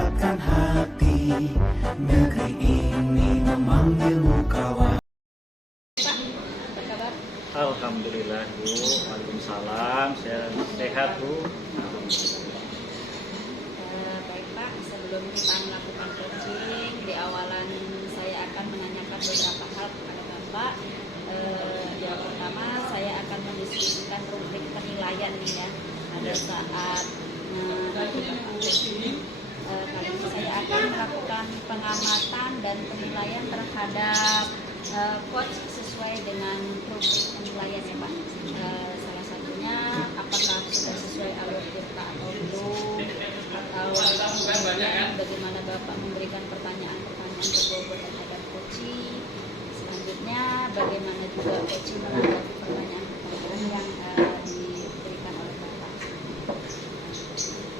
menggerakkan hati. Negeri ini memanggilmu kawan. Apa kabar? Alhamdulillah Bu, waalaikumsalam, saya sehat Bu. Baik Pak, sebelum kita melakukan coaching, di awalan saya akan menanyakan beberapa hal kepada Bapak. Yang pertama, saya akan mendiskusikan rubrik penilaian nih ya. Pada saat melakukan coaching, kali ini saya akan melakukan pengamatan dan penilaian terhadap coach sesuai dengan rubrik penilaian ya Pak. Salah satunya apakah sudah sesuai alur tirta atau belum, atau kemudian bagaimana Bapak memberikan pertanyaan-pertanyaan berbobot terhadap coaching. Selanjutnya bagaimana juga coaching menanggapi pertanyaan-pertanyaan yang diberikan oleh Bapak.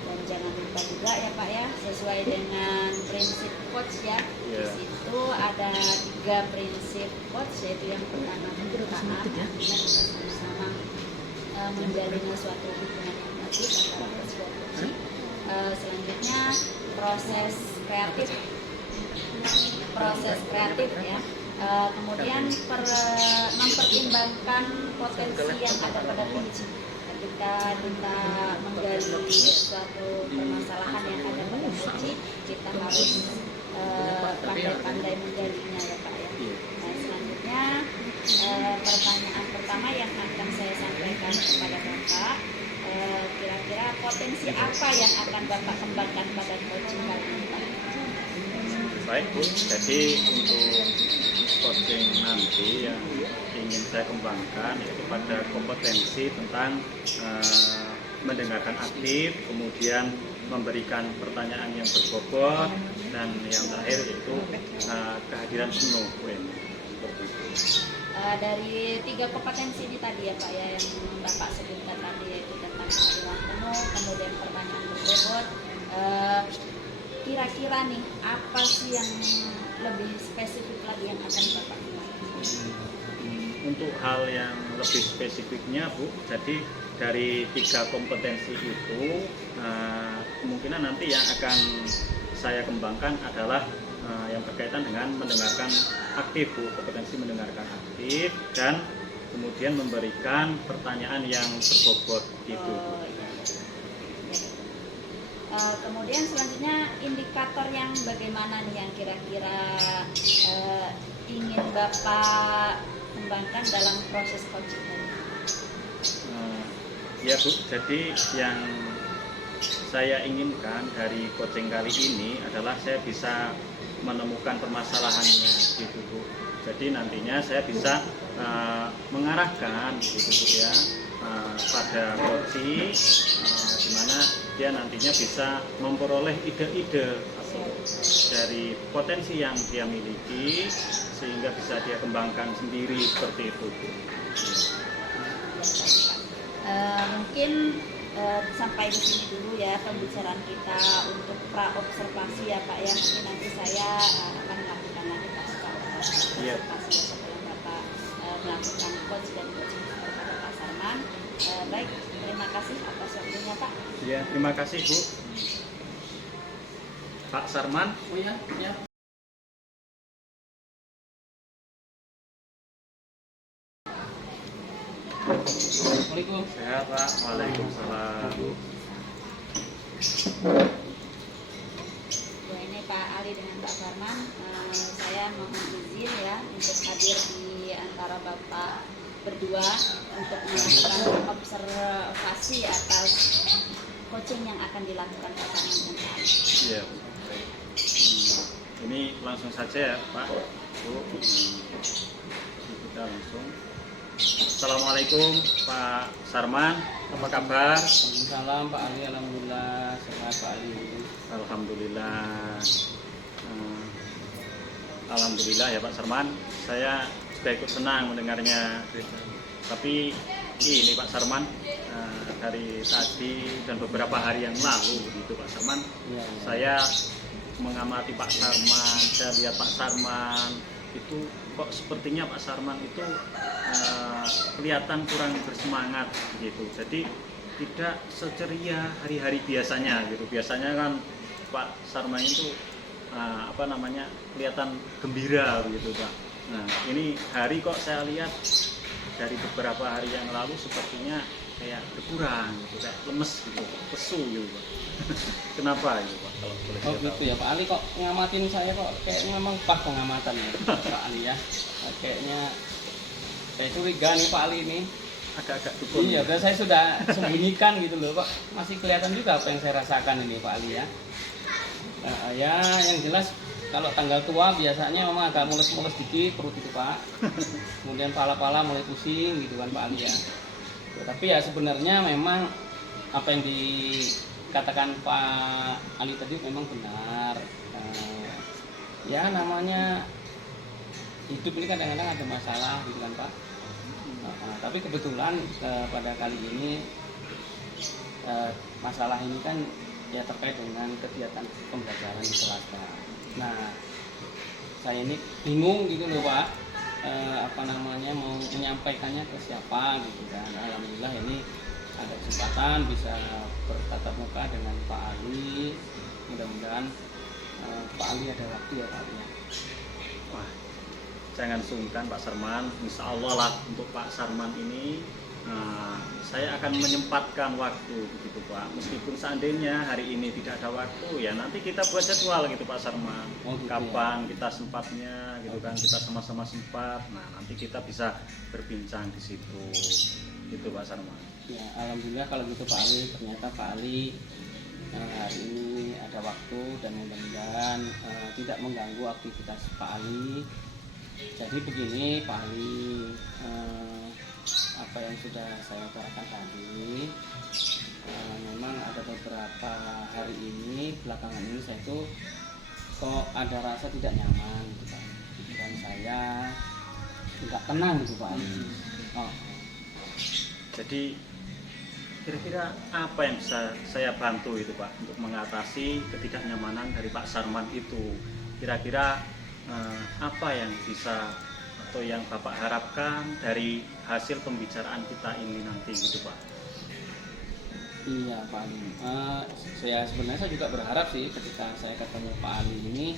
Dan jangan lupa juga ya Pak ya, sesuai dengan prinsip coach ya. Di situ ada 3 prinsip coach, yaitu yang pertama keberkahan, artinya kita sama-sama menjalin suatu hubungan yang baik antara coach dan coaching. Selanjutnya proses kreatif ya. Kemudian mempertimbangkan potensi yang ada pada coaching. Ketika kita menggali suatu permasalahan yang ada pada coaching, kita harus pandai-pandai menggalinya ya Pak ya. Nah, selanjutnya pertanyaan pertama yang akan saya sampaikan kepada Bapak, kira-kira potensi apa yang akan Bapak kembangkan pada coaching kali ini Pak? Baik Bu, jadi untuk coaching nanti yang ingin saya kembangkan yaitu pada kompetensi tentang mendengarkan aktif, kemudian memberikan pertanyaan yang berbobot, dan yang terakhir yaitu kehadiran penuh. Dari 3 kompetensi ini tadi ya Pak ya, yang Bapak sebutkan tadi, yaitu tentang kehadiran penuh, kemudian pertanyaan berbobot, kira-kira nih apa sih yang lebih spesifik lagi yang akan Bapak lakukan? Untuk hal yang lebih spesifiknya Bu, jadi dari 3 kompetensi itu kemungkinan nanti yang akan saya kembangkan adalah yang berkaitan dengan mendengarkan aktif Bu, kompetensi mendengarkan aktif, dan kemudian memberikan pertanyaan yang berbobot gitu. Kemudian selanjutnya indikator yang bagaimana nih yang kira-kira ingin Bapak kembangkan dalam proses coaching ini? Ya Bu, jadi yang saya inginkan dari coaching kali ini adalah saya bisa menemukan permasalahannya gitu Bu. Jadi nantinya saya bisa mengarahkan gitu Bu ya pada coaching, di mana dia nantinya bisa memperoleh ide-ide dari potensi yang dia miliki sehingga bisa dia kembangkan sendiri seperti itu Bu. Mungkin sampai di sini dulu ya pembicaraan kita untuk pra-observasi ya Pak ya. Mungkin nanti saya akan melakukan lagi observasi setelah Bapak melakukan coach dan coaching kepada Pak Sarman. Baik, terima kasih atas waktunya Pak. Ya, terima kasih Bu. Pak Sarman. Oh ya, ya. Assalamualaikum. Sehat Pak. Waalaikumsalam. Ini Pak Ali dengan Pak Sarman. Saya mohon izin ya untuk hadir di antara Bapak berdua untuk melakukan observasi atas coaching yang akan dilakukan Pak Sarman dan Pak Ali. Iya. Ini langsung saja ya Pak. Bu. Kita langsung. Assalamualaikum Pak Sarman, apa kabar? Waalaikumsalam Pak Ali, alhamdulillah sehat Pak Ali. Alhamdulillah. Alhamdulillah ya Pak Sarman, saya juga ikut senang mendengarnya. Tapi ini Pak Sarman, dari tadi dan beberapa hari yang lalu begitu Pak Sarman, Ya. saya mengamati Pak Sarman, saya lihat Pak Sarman itu kok sepertinya Pak Sarman itu kelihatan kurang bersemangat gitu. Jadi tidak seceria hari-hari biasanya gitu. Biasanya kan Pak Sarman itu apa namanya kelihatan gembira begitu Pak. Nah ini hari kok saya lihat dari beberapa hari yang lalu sepertinya kayak berkurang gitu, kayak lemes gitu, lesu gitu Pak. Kenapa itu Pak? Kalau boleh Oh saya gitu tahu. ya Pak Ali, kok ngamatin saya kok kayak memang pas pengamatan ya Pak Ali ya. Kayaknya saya curiga nih Pak Ali ini. Agak-agak dukun. Iya, berarti saya sudah sembunyikan gitu loh Pak. Masih kelihatan juga apa yang saya rasakan ini Pak Ali ya. Ya yang jelas kalau tanggal tua biasanya memang agak mules-mules dikit perut itu Pak. Kemudian pala-pala mulai pusing gitu kan Pak Ali ya. Tapi ya sebenarnya memang apa yang dikatakan Pak Ali tadi memang benar. Ya namanya hidup ini kadang-kadang ada masalah gitu kan Pak. Tapi kebetulan pada kali ini masalah ini kan ya terkait dengan kegiatan pembelajaran di kelas. Nah, saya ini bingung gitu loh Pak, apa namanya mau menyampaikannya ke siapa gitu kan. Alhamdulillah ini ada kesempatan bisa bertatap muka dengan Pak Ali. Mudah-mudahan Pak Ali ada waktu ya Pak Ali ya. Wah, jangan sungkan Pak Sarman, insya Allah lah untuk Pak Sarman ini saya akan menyempatkan waktu begitu Pak. Meskipun seandainya hari ini tidak ada waktu, ya nanti kita buat jadwal gitu Pak Sarman. Oh, gitu Kapan kita sempatnya gitu kan, kita sama-sama sempat. Nah nanti kita bisa berbincang di situ, gitu Pak Sarman. Ya, alhamdulillah kalau gitu Pak Ali, ternyata Pak Ali hari ini ada waktu dan mudah-mudahan tidak mengganggu aktivitas Pak Ali. Jadi begini Pak Ali, apa yang sudah saya utarakan tadi, memang ada beberapa hari ini belakangan ini saya tuh kok ada rasa tidak nyaman gitu Pak. Dan saya tidak tenang gitu Pak Ali. Jadi kira-kira apa yang bisa saya bantu itu Pak untuk mengatasi ketidaknyamanan dari Pak Sarman itu? Kira-kira apa yang bisa atau yang Bapak harapkan dari hasil pembicaraan kita ini nanti gitu Pak? Iya Pak Ali, saya sebenarnya saya juga berharap sih ketika saya ketemu Pak Ali ini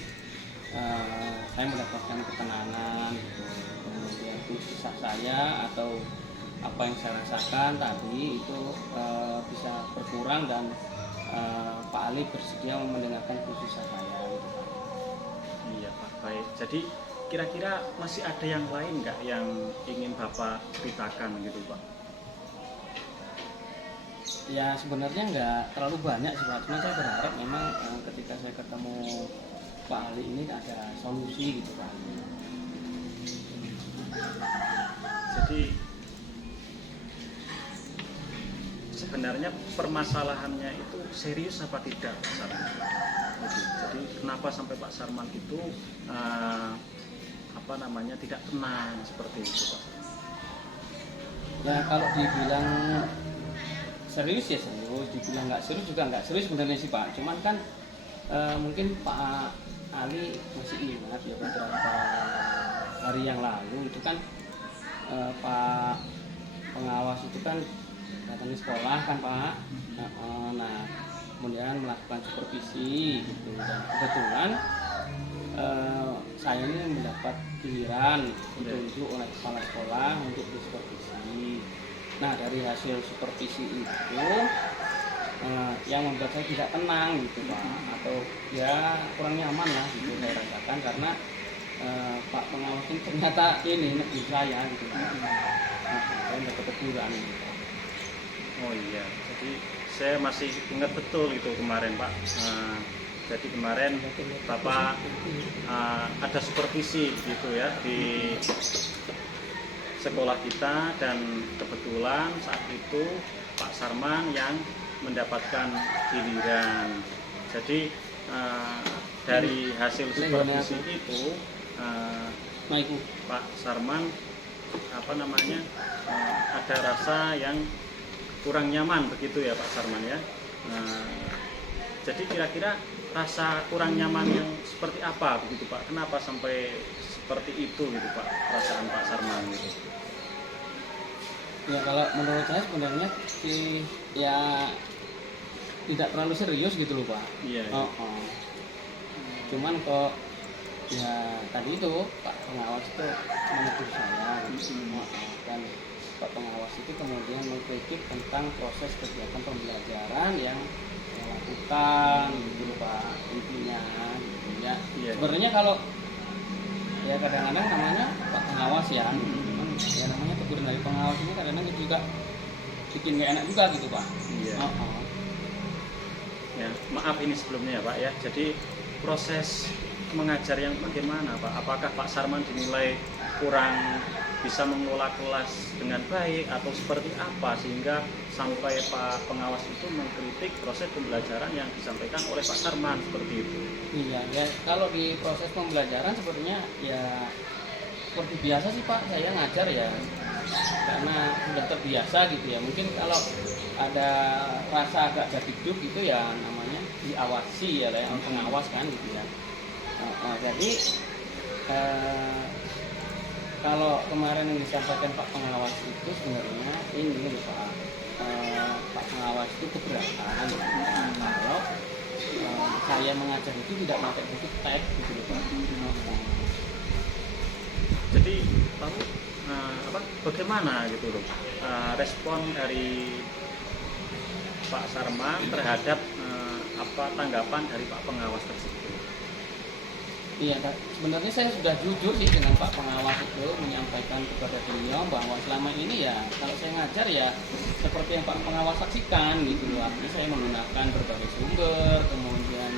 saya mendapatkan ketenangan gitu. Kemudian kisah saya atau apa yang saya rasakan tadi itu bisa berkurang dan Pak Ali bersedia mendengarkan kisah saya gitu Pak. Iya Pak, baik. Jadi kira-kira masih ada yang lain nggak yang ingin Bapak ceritakan gitu Pak? Ya sebenarnya nggak terlalu banyak sih Pak, cuma saya berharap memang ketika saya ketemu Pak Ali ini ada solusi gitu Pak Ali. Jadi sebenarnya permasalahannya itu serius apa tidak Pak Sarman? Jadi kenapa sampai Pak Sarman itu apa namanya tidak tenang seperti itu Pak? Ya kalau dibilang serius ya serius, dibilang nggak serius juga nggak serius sebenarnya sih Pak. Cuman kan mungkin Pak Ali masih ingat ya beberapa hari yang lalu itu kan Pak pengawas itu kan datang ke sekolah kan Pak. Nah kemudian melakukan supervisi gitu dan kebetulan saya ini mendapat giliran ditunjuk oleh kepala sekolah untuk disupervisi. Nah dari hasil supervisi itu yang membuat saya tidak tenang gitu Pak, atau ya kurang nyaman lah gitu saya rasakan karena Pak pengawas ini ternyata ini negeri saya gitu Pak. Saya dapat teguran gitu. Oh iya, jadi saya masih ingat betul itu kemarin Pak. Jadi kemarin Bapak ada supervisi gitu ya di sekolah kita dan kebetulan saat itu Pak Sarman yang mendapatkan giliran. Jadi dari hasil supervisi itu Pak Sarman apa namanya ada rasa yang kurang nyaman begitu ya Pak Sarman ya. Jadi kira-kira rasa kurang nyaman yang seperti apa begitu Pak? Kenapa sampai seperti itu gitu Pak perasaan Pak Sarman gitu? Ya kalau menurut saya sebenarnya sih ya tidak terlalu serius gitu loh Pak. Iya. Oh, oh. Cuman kok ya tadi itu Pak pengawas itu menegur saya gitu. Oh, oh. Dan Pak pengawas itu kemudian mengkritik tentang proses kegiatan pembelajaran yang saya lakukan gitu loh Pak, intinya gitu ya. Iya. Sebenarnya kalau ya kadang-kadang namanya Pak pengawas ya, cuman ya namanya teguran dari pengawas ini kadang-kadang juga bikin gak enak juga gitu Pak. Iya. Oh, oh. Ya, maaf ini sebelumnya ya Pak ya. Jadi proses mengajar yang bagaimana Pak? Apakah Pak Sarman dinilai kurang bisa mengelola kelas dengan baik atau seperti apa sehingga sampai Pak pengawas itu mengkritik proses pembelajaran yang disampaikan oleh Pak Sarman seperti itu? Iya, ya kalau di proses pembelajaran sepertinya ya seperti biasa sih Pak, saya ngajar ya karena sudah terbiasa gitu ya. Mungkin kalau ada rasa agak gaduh gitu ya namanya diawasi ya lah yang pengawas kan gitu ya. Jadi kalau kemarin yang disampaikan Pak pengawas itu sebenarnya ini loh Pak, Pak pengawas itu keberatan kalau saya mengajar itu tidak pakai buku teks gitu loh Pak. Jadi lalu bagaimana gitu loh respon dari Pak Sarman terhadap tanggapan dari Pak pengawas tersebut? Iya, sebenarnya saya sudah jujur sih dengan Pak pengawas itu menyampaikan kepada beliau bahwa selama ini ya kalau saya ngajar ya seperti yang Pak pengawas saksikan gitu loh. Artinya saya menggunakan berbagai sumber, kemudian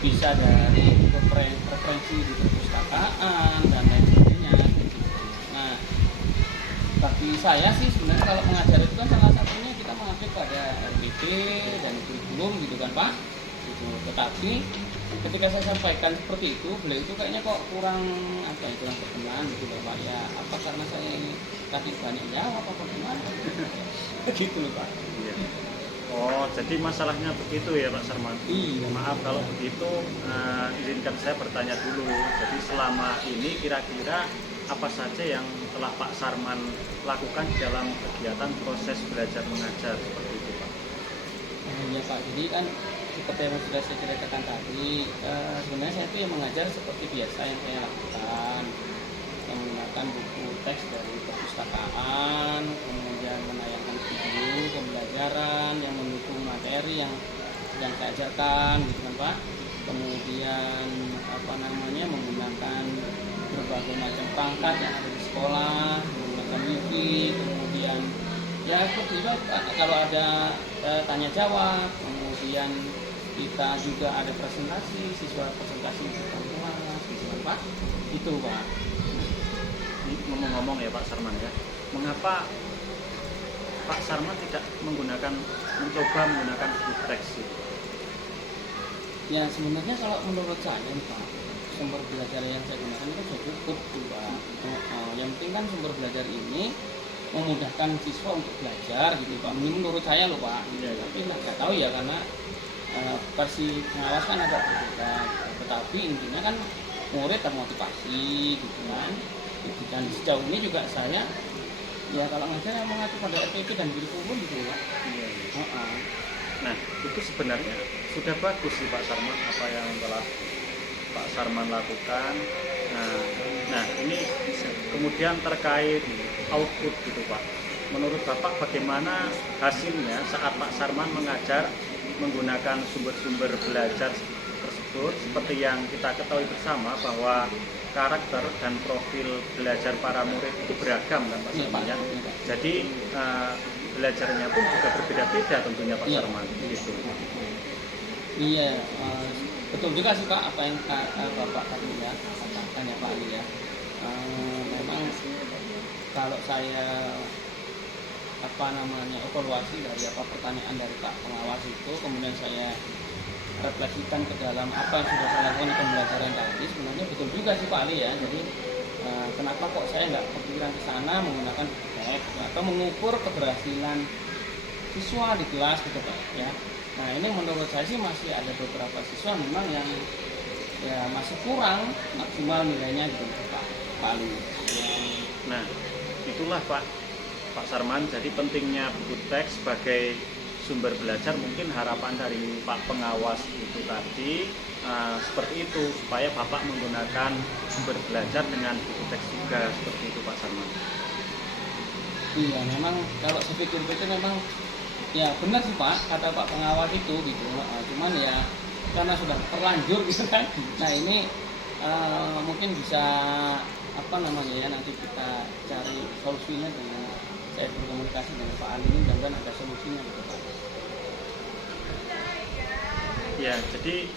bisa dari referensi di perpustakaan dan lain sebagainya. Gitu. Nah, bagi saya sih sebenarnya kalau mengajar itu kan salah satunya kita mengacu pada RPP dan kurikulum gitu kan Pak. Gitu. Tetapi ketika saya sampaikan seperti itu, beliau itu kayaknya kok kurang kurang berkenan gitu loh Pak. Ya apa karena saya ini tadi banyak jawab apa gimana? Begitu loh Pak. Iya. Oh, jadi masalahnya begitu ya Pak Sarman? Iya. Maaf kalau begitu, izinkan saya bertanya dulu. Jadi selama ini kira-kira apa saja yang telah Pak Sarman lakukan dalam kegiatan proses belajar mengajar seperti itu Pak? Iya Pak, jadi kan seperti yang sudah saya ceritakan tadi, sebenarnya saya itu yang mengajar seperti biasa yang saya lakukan, yang menggunakan buku teks dari perpustakaan, kemudian menayangkan video pembelajaran yang mendukung materi yang sedang saya ajarkan, gitu kan Pak. Kemudian menggunakan berbagai macam perangkat yang ada di sekolah, menggunakan wifi, kemudian ya seperti itu kalau ada tanya jawab, kemudian kita juga ada presentasi, siswa presentasi di depan kelas, gitu kan Pak. Itu Pak. Ngomong-ngomong ya Pak Sarman ya, mengapa Pak Sarman tidak mencoba menggunakan buku teks itu? Ya sebenarnya kalau menurut saya nih Pak, sumber belajar yang saya gunakan itu sudah cukup tuh Pak. Yang penting kan sumber belajar ini memudahkan siswa untuk belajar gitu Pak. Ini menurut saya loh Pak. Ya. Tapi nggak tahu ya karena versi pengawas kan agak berbeda. Tetapi intinya kan murid termotivasi gitu kan. Dan sejauh ini juga saya ya kalau ngajar mengacu pada RPP dan kurikulum gitu Pak. Iya. Nah itu sebenarnya sudah bagus sih Pak Sarman apa yang telah Pak Sarman lakukan. Nah ini kemudian terkait output gitu Pak. Menurut Bapak bagaimana hasilnya saat Pak Sarman mengajar menggunakan sumber-sumber belajar tersebut seperti yang kita ketahui bersama bahwa karakter dan profil belajar para murid itu beragam kan Pak Sarman ya. Jadi belajarnya pun juga berbeda-beda tentunya Pak Sarman gitu. Iya, betul juga sih Pak apa yang Bapak tadi ya katakan ya Pak Ali ya. Memang kalau saya evaluasi dari pertanyaan dari Pak pengawas itu, kemudian saya refleksikan ke dalam apa yang sudah saya lakukan di pembelajaran tadi, sebenarnya betul juga sih Pak Ali ya. Jadi kenapa kok saya nggak berpikiran ke sana menggunakan teks atau mengukur keberhasilan siswa di kelas gitu Pak ya. Nah ini menurut saya sih masih ada beberapa siswa memang yang ya masih kurang maksimal nilainya gitu Pak Ali. Nah itulah Pak Sarman, jadi pentingnya buku teks sebagai sumber belajar, mungkin harapan dari Pak Pengawas itu tadi seperti itu, supaya Bapak menggunakan sumber belajar dengan buku teks juga, seperti itu Pak Sarman. Iya, memang kalau saya pikir-pikir memang ya benar sih Pak, kata Pak Pengawas itu gitu. Cuman ya karena sudah terlanjur gitu kan. Nah ini mungkin bisa apa namanya ya, nanti kita cari solusinya dengan saya berkomunikasi dengan Pak Ali ini, dan ada solusinya gitu Pak. Ya, jadi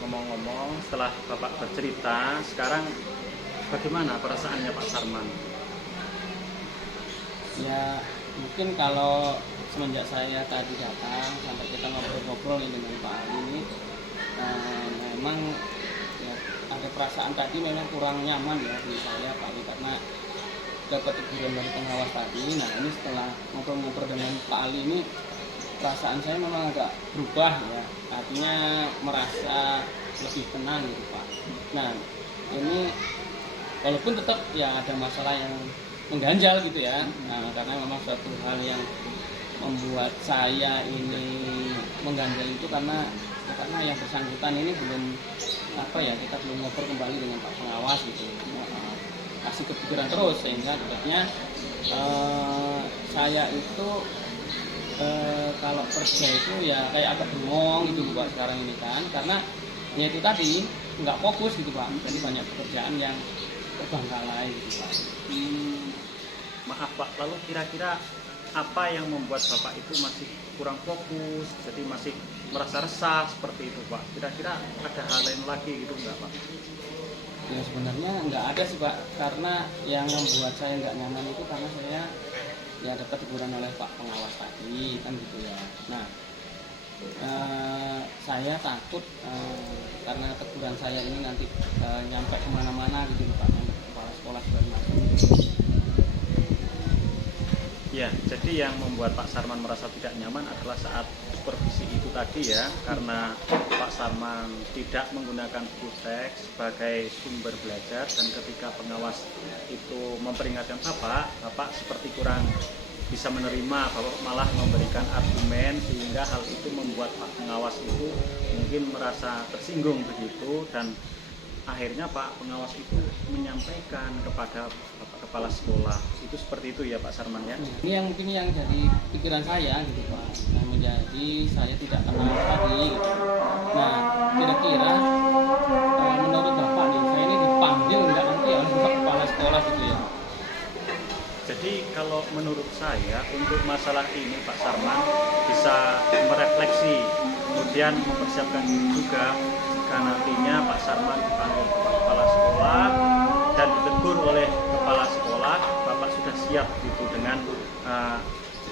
ngomong-ngomong, setelah Bapak bercerita, sekarang bagaimana perasaannya Pak Sarman? Ya mungkin kalau semenjak saya tadi datang sampai kita ngobrol-ngobrol ini dengan Pak Ali ini, memang ya, ada perasaan tadi memang kurang nyaman ya di saya Pak Ali, karena dapat teguran dari pengawas tadi. Nah ini setelah ngobrol-ngobrol dengan Pak Ali ini, perasaan saya memang agak berubah ya, artinya merasa lebih tenang gitu Pak. Nah ini walaupun tetap ya ada masalah yang mengganjal gitu ya, karena memang suatu hal yang membuat saya ini mengganjal itu karena yang bersangkutan ini belum apa ya, kita belum ngobrol kembali dengan Pak Pengawas gitu, kasih kepikiran terus, sehingga akhirnya saya itu kalau kerja itu ya kayak agak bengong gitu Pak sekarang ini kan, karena ya itu tadi nggak fokus gitu Pak, jadi banyak pekerjaan yang terbengkalai gitu Pak. Maaf Pak, lalu kira-kira apa yang membuat Bapak itu masih kurang fokus, jadi masih merasa resah seperti itu Pak? Kira-kira ada hal lain lagi gitu nggak Pak? Ya sebenarnya nggak ada sih Pak, karena yang membuat saya nggak nyaman itu karena saya ya dapat teguran oleh Pak Pengawas tadi kan gitu ya. Nah saya takut karena teguran saya ini nanti nyampe kemana-mana gitu Pak, nyampe ke kepala sekolah segala macam. Ya, jadi yang membuat Pak Sarman merasa tidak nyaman adalah saat supervisi itu tadi ya, karena Pak Sarman tidak menggunakan buku teks sebagai sumber belajar, dan ketika pengawas itu memperingatkan Bapak seperti kurang bisa menerima, Bapak malah memberikan argumen, sehingga hal itu membuat Pak Pengawas itu mungkin merasa tersinggung begitu, dan akhirnya Pak Pengawas itu menyampaikan kepada Bapak Kepala Sekolah. Itu seperti itu ya Pak Sarman ya? Ini yang mungkin yang jadi pikiran saya gitu Pak, yang menjadi saya tidak tenang tadi gitu. Nah kira-kira menurut Bapak nih, saya ini dipanggil nggak nanti oleh Bapak Kepala Sekolah gitu ya? Jadi kalau menurut saya untuk masalah ini Pak Sarman bisa merefleksi, kemudian mempersiapkan diri juga jika nantinya Pak Sarman dipanggil kepala sekolah dan ditegur oleh kepala sekolah, Bapak sudah siap gitu dengan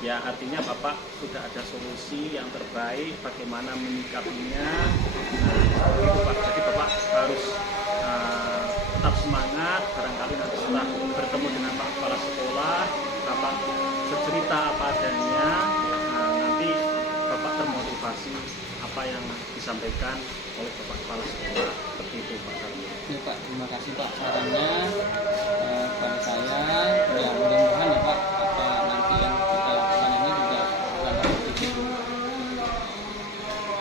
ya artinya Bapak sudah ada solusi yang terbaik bagaimana menyikapinya. Itu Pak. Jadi Bapak harus tetap semangat, barangkali nanti setelah bertemu dengan Pak Kepala Sekolah, Bapak bercerita apa adanya, nanti Bapak termotivasi apa yang disampaikan oleh Bapak Kepala Sekolah. Seperti itu Pak Sarman. Ya Pak, terima kasih Pak sarannya kepada saya. Ya mudah-mudahan ya Pak, apa nanti yang kita lakukan ini juga akan positif.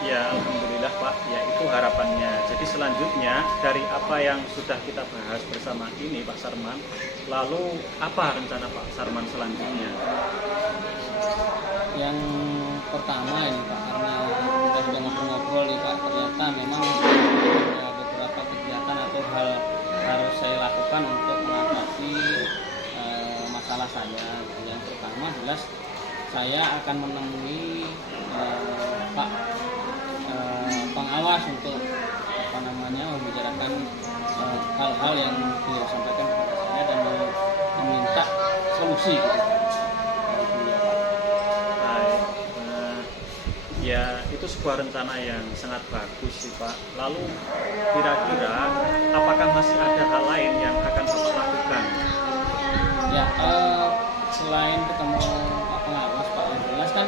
Ya Alhamdulillah Pak, ya itu harapannya. Jadi selanjutnya dari apa yang sudah kita bahas bersama ini Pak Sarman, lalu apa rencana Pak Sarman selanjutnya? Yang pertama ini Pak, karena kita sudah ngobrol-ngobrol nih Pak, ternyata memang ada beberapa kegiatan atau hal harus saya lakukan untuk mengatasi masalah saya. Yang pertama jelas saya akan menemui Pak Pengawas untuk apa namanya membicarakan hal-hal yang beliau sampaikan kepada saya dan meminta solusi. Baik, ya itu sebuah rencana yang sangat bagus sih Pak. Lalu kira-kira apakah masih ada hal lain yang akan Bapak lakukan? Ya, selain ketemu Pak Pengawas, Pak, yang jelas kan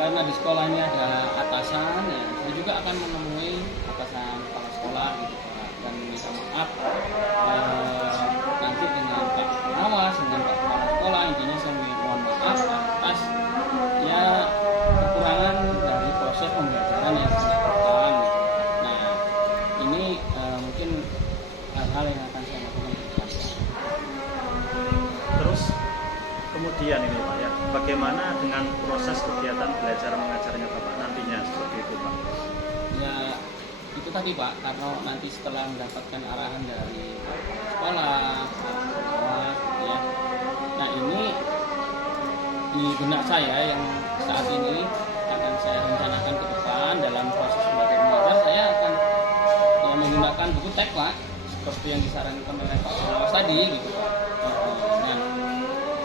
karena di sekolah ini ada atasan, ya, saya juga akan menemui atasan kepala sekolah gitu Pak, dan minta maaf nanti dengan Pak Pengawas, dengan Pak Kepala Sekolah, intinya saya mohon maaf atas ya hal yang akan saya lakukan ke depan. Terus kemudian ini Pak ya, bagaimana dengan proses kegiatan belajar mengajarnya Bapak nantinya seperti itu Pak? Ya itu tadi Pak, karena nanti setelah mendapatkan arahan dari sekolah, pengawas, gitu ya. Nah ini di benak saya yang saat ini akan saya rencanakan ke depan dalam proses belajar mengajar, saya akan ya menggunakan buku teks Pak, seperti yang disarankan oleh Pak Pengawas tadi gitu Pak. Nah,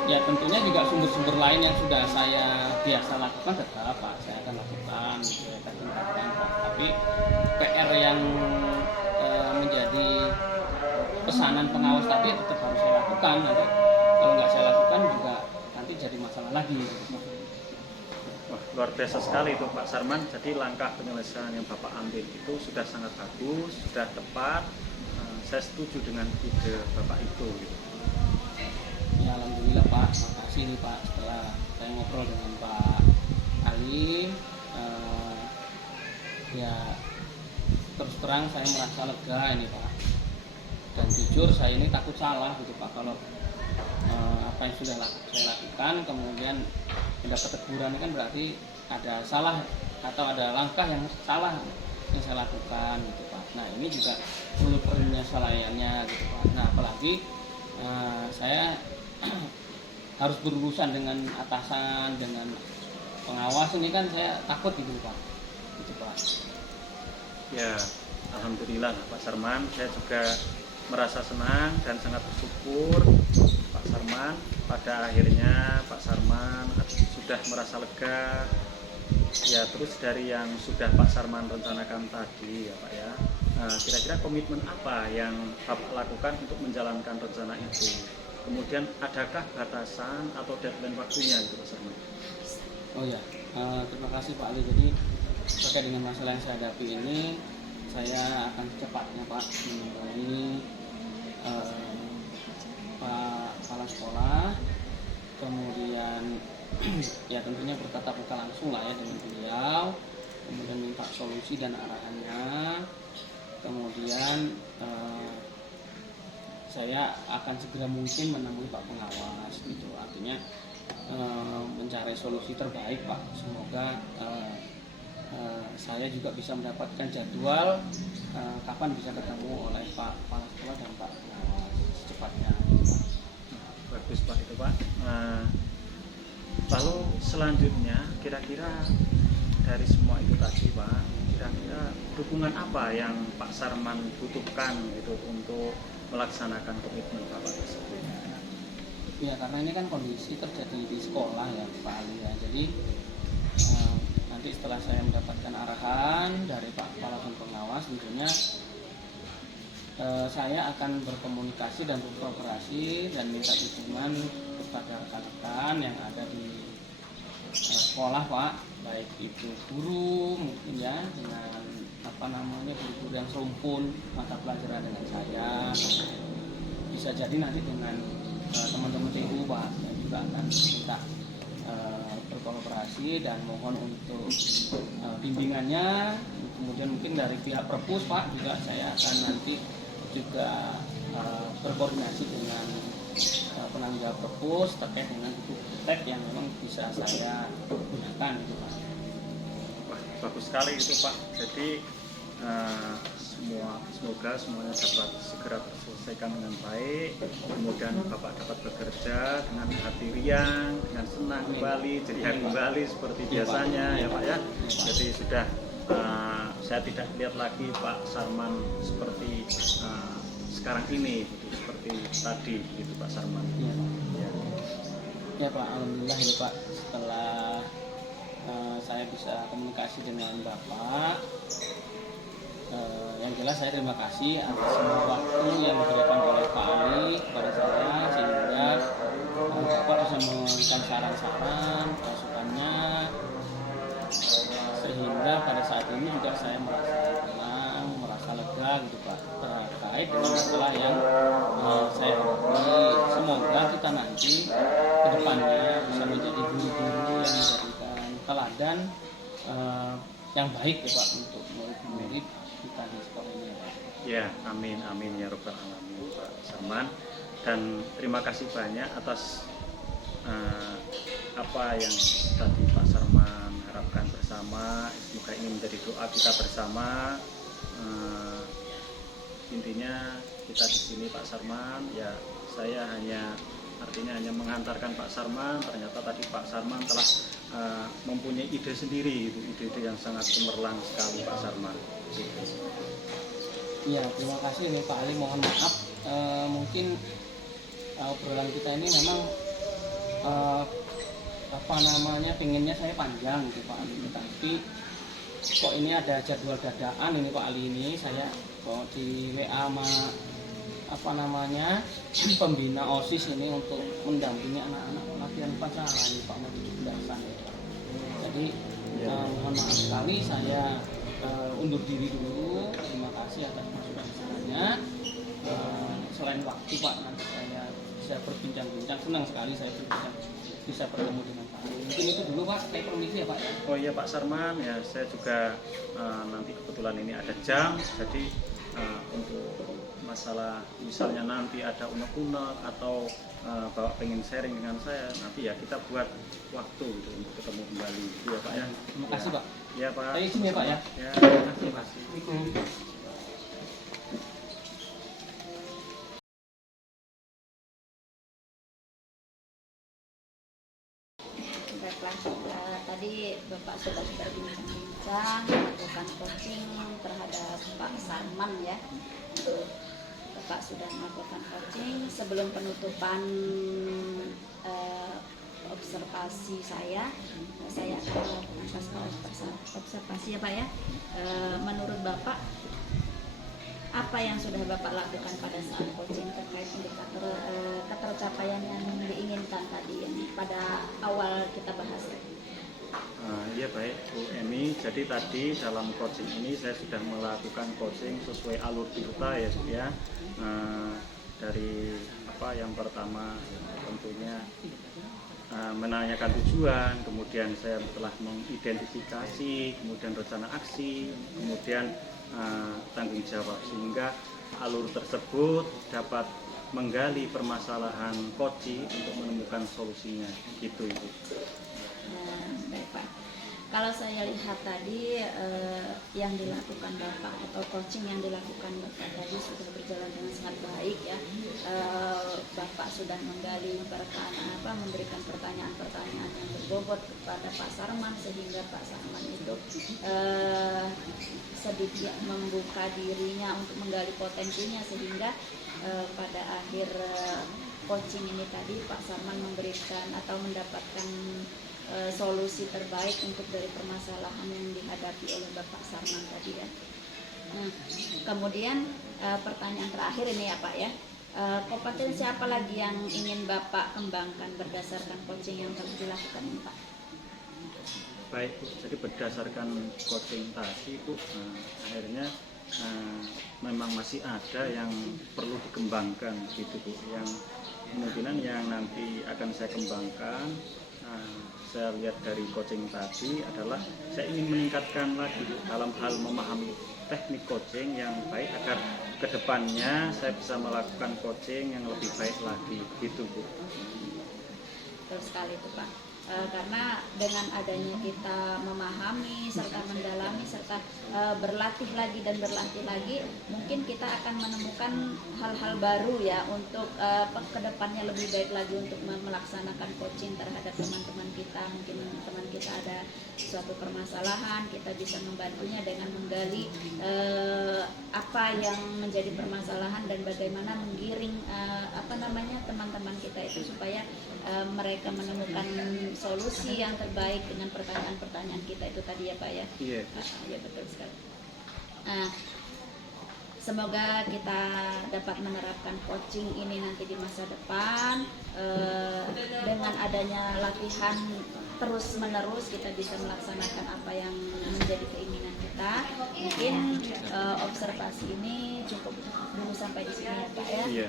ya tentunya juga sumber-sumber lain yang sudah saya biasa lakukan tetap Pak, saya akan lakukan gitu ya, saya tingkatkan Pak. Tapi PR yang menjadi pesanan pengawas tadi tetap harus saya lakukan. Nanti kalau nggak saya lakukan juga nanti jadi masalah lagi gitu. Wah, luar biasa sekali itu Pak Sarman. Jadi langkah penyelesaian yang Bapak ambil itu sudah sangat bagus, sudah tepat. Saya setuju dengan ide Bapak itu gitu. Ya alhamdulillah Pak, makasih nih Pak, setelah saya ngobrol dengan Pak Ali, ya terus terang saya merasa lega ini Pak. Dan jujur saya ini takut salah gitu Pak, kalau apa yang sudah saya lakukan kemudian mendapat teguran ini kan berarti ada salah atau ada langkah yang salah yang saya lakukan gitu Pak. Nah ini juga perlu penyelesaiannya gitu Pak. Nah apalagi saya harus berurusan dengan atasan, dengan pengawas, ini kan saya takut gitu Pak. Gitu Pak. Ya, alhamdulillah Pak Sarman, saya juga merasa senang dan sangat bersyukur Pak Sarman, pada akhirnya Pak Sarman sudah merasa lega. Ya, terus dari yang sudah Pak Sarman rencanakan tadi ya Pak ya, kira-kira komitmen apa yang Bapak lakukan untuk menjalankan rencana itu? Kemudian adakah batasan atau deadline waktunya gitu Pak Sarman? Oh ya, terima kasih Pak Ali. Jadi terkait dengan masalah yang saya hadapi ini, saya akan secepatnya Pak menemui Pak Kepala Sekolah, kemudian ya tentunya bertatap muka langsung lah ya dengan beliau, kemudian minta solusi dan arahannya, kemudian saya akan segera mungkin menemui Pak Pengawas gitu, artinya mencari solusi terbaik Pak. Semoga saya juga bisa mendapatkan jadwal kapan bisa ketemu oleh Pak Kepala Sekolah dan Pak Pengawas secepatnya. Bagus Pak itu Pak. Lalu selanjutnya kira-kira dari semua itu tadi Pak, kira-kira dukungan apa yang Pak Sarman butuhkan gitu untuk melaksanakan komitmen Bapak tersebut? Ya karena ini kan kondisi terjadi di sekolah ya Pak Ali ya. Jadi nanti setelah saya mendapatkan arahan dari Pak Kepala dan Pengawas, tentunya saya akan berkomunikasi dan berkooperasi dan minta dukungan kepada rekan-rekan yang ada di sekolah Pak, baik itu guru mungkin ya, dengan guru-guru yang serumpun mata pelajaran dengan saya, bisa jadi nanti dengan teman-teman TU Pak, saya juga akan minta berkolaborasi dan mohon untuk bimbingannya. Kemudian mungkin dari pihak Perpus Pak juga saya akan nanti juga berkoordinasi dengan penanggung jawab Perpus terkait dengan buku teks yang memang bisa saya gunakan gitu Pak. Wah, bagus sekali itu Pak. Jadi semoga semuanya dapat segera terselesaikan dengan baik, kemudian Bapak dapat bekerja dengan hati riang, dengan senang kembali, ceria kembali seperti biasanya ya Pak ya. Jadi sudah saya tidak lihat lagi Pak Sarman seperti sekarang ini gitu, seperti tadi gitu Pak Sarman. Ya Pak, alhamdulillah ya Pak, setelah saya bisa komunikasi dengan Bapak, yang jelas saya terima kasih atas semua waktu yang diberikan oleh Pak Ali kepada saya, sehingga Bapak bisa memberikan saran-saran, masukannya, sehingga pada saat ini juga saya merasa tenang, merasa lega gitu Pak, terkait dengan masalah yang saya hadapi. Semoga kita nanti ke depannya bisa menjadi guru-guru yang menjadikan teladan yang baik ya Pak untuk murid-murid kita di sekolah ini. Ya, amin amin ya robbal alamin Pak Sarman, dan terima kasih banyak atas apa yang tadi Pak Sarman harapkan bersama. Semoga ini menjadi doa kita bersama. Intinya kita di sini Pak Sarman, ya saya hanya mengantarkan Pak Sarman. Ternyata tadi Pak Sarman telah mempunyai ide sendiri, ide-ide yang sangat cemerlang sekali Pak Sarman. Iya, terima kasih nih Pak Ali. Mohon maaf, mungkin obrolan kita ini memang pengennya saya panjang gitu Pak Ali, tapi kok ini ada jadwal dadaan ini Pak Ali, ini saya kok di WA sama pembina OSIS ini untuk mendampingi anak-anak latihan upacara ini Pak, mau dijelasan ya Pak. Jadi mohon maaf sekali, saya undur diri dulu. Terima kasih atas masukan-masukannya. Selain waktu Pak, nanti saya bisa berbincang-bincang. Senang sekali saya bisa bertemu dengan Pak Ali. Mungkin itu dulu Pak, saya permisi ya Pak. Oh iya Pak Sarman, ya saya juga nanti kebetulan ini ada jam, jadi untuk masalah misalnya nanti ada unek-unek atau Bapak pengen sharing dengan saya, nanti ya kita buat waktu gitu, untuk ketemu kembali. Iya Pak ya. Terima kasih Pak. Ya Pak. Saya izin ya Pak ya. Ya, terima kasih. Baiklah, tadi Bapak sudah berbincang-bincang melakukan coaching terhadap Pak Sarman ya. Bapak sudah melakukan coaching. Sebelum penutupan observasi saya akan melakukan observasi ya Pak ya. Menurut Bapak, apa yang sudah Bapak lakukan pada saat coaching terkait indikator ketercapaian yang diinginkan tadi yang pada awal kita bahas? Iya baik Bu Emi, jadi tadi dalam coaching ini saya sudah melakukan coaching sesuai alur kita ya Bu ya. Dari yang pertama tentunya menanyakan tujuan, kemudian saya telah mengidentifikasi, kemudian rencana aksi, kemudian tanggung jawab, sehingga alur tersebut dapat menggali permasalahan koci untuk menemukan solusinya gitu Ibu. Baik Pak, kalau saya lihat tadi yang dilakukan Bapak atau coaching yang dilakukan Bapak tadi sudah berjalan dengan sangat baik ya. Bapak sudah menggali memberikan pertanyaan-pertanyaan yang berbobot kepada Pak Sarman, sehingga Pak Sarman itu sedikit membuka dirinya untuk menggali potensinya, sehingga pada akhir coaching ini tadi Pak Sarman memberikan atau mendapatkan solusi terbaik untuk dari permasalahan yang dihadapi oleh Bapak Sarman tadi ya. Kemudian pertanyaan terakhir ini ya Pak ya, kompetensi apa lagi yang ingin Bapak kembangkan berdasarkan coaching yang telah dilakukan ini Pak? Baik Bu, jadi berdasarkan coaching tadi Bu, akhirnya memang masih ada yang perlu dikembangkan gitu Bu, yang kemungkinan yang nanti akan saya kembangkan. Saya lihat dari coaching tadi adalah saya ingin meningkatkan lagi dalam hal memahami teknik coaching yang baik, agar kedepannya saya bisa melakukan coaching yang lebih baik lagi gitu Bu. Betul sekali itu Pak. Karena dengan adanya kita memahami serta mendalami serta berlatih lagi dan berlatih lagi, mungkin kita akan menemukan hal-hal baru ya untuk kedepannya lebih baik lagi untuk melaksanakan coaching terhadap teman-teman kita. Mungkin teman kita ada suatu permasalahan, kita bisa membantunya dengan menggali apa yang menjadi permasalahan dan bagaimana menggiring teman-teman kita itu supaya mereka menemukan solusi yang terbaik dengan pertanyaan-pertanyaan kita itu tadi ya Pak ya. Iya. Ya betul sekali. Semoga kita dapat menerapkan coaching ini nanti di masa depan dengan adanya latihan terus menerus kita bisa melaksanakan apa yang menjadi keinginan kita. Mungkin observasi ini cukup dulu sampai di sini ya Pak ya. Iya.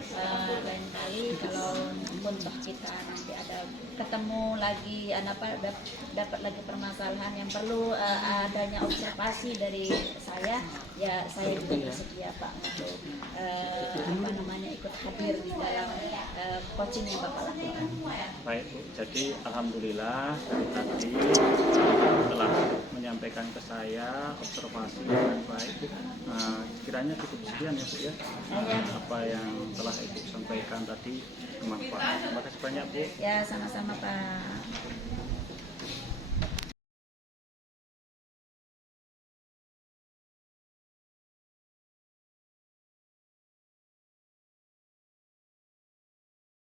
Lain kali kalau untuk kita nanti ada ketemu lagi dapat lagi permasalahan yang perlu adanya observasi dari saya, ya saya juga bersedia Pak untuk ikut hadir di dalam coaching yang Bapak lakukan. Baik Bu, jadi alhamdulillah dari tadi telah menyampaikan ke saya observasi dengan baik. Kiranya cukup sekian ya Bu ya. Apa yang telah Ibu sampaikan tadi bermanfaat. Terima kasih banyak Bu. Ya sama-sama Pak.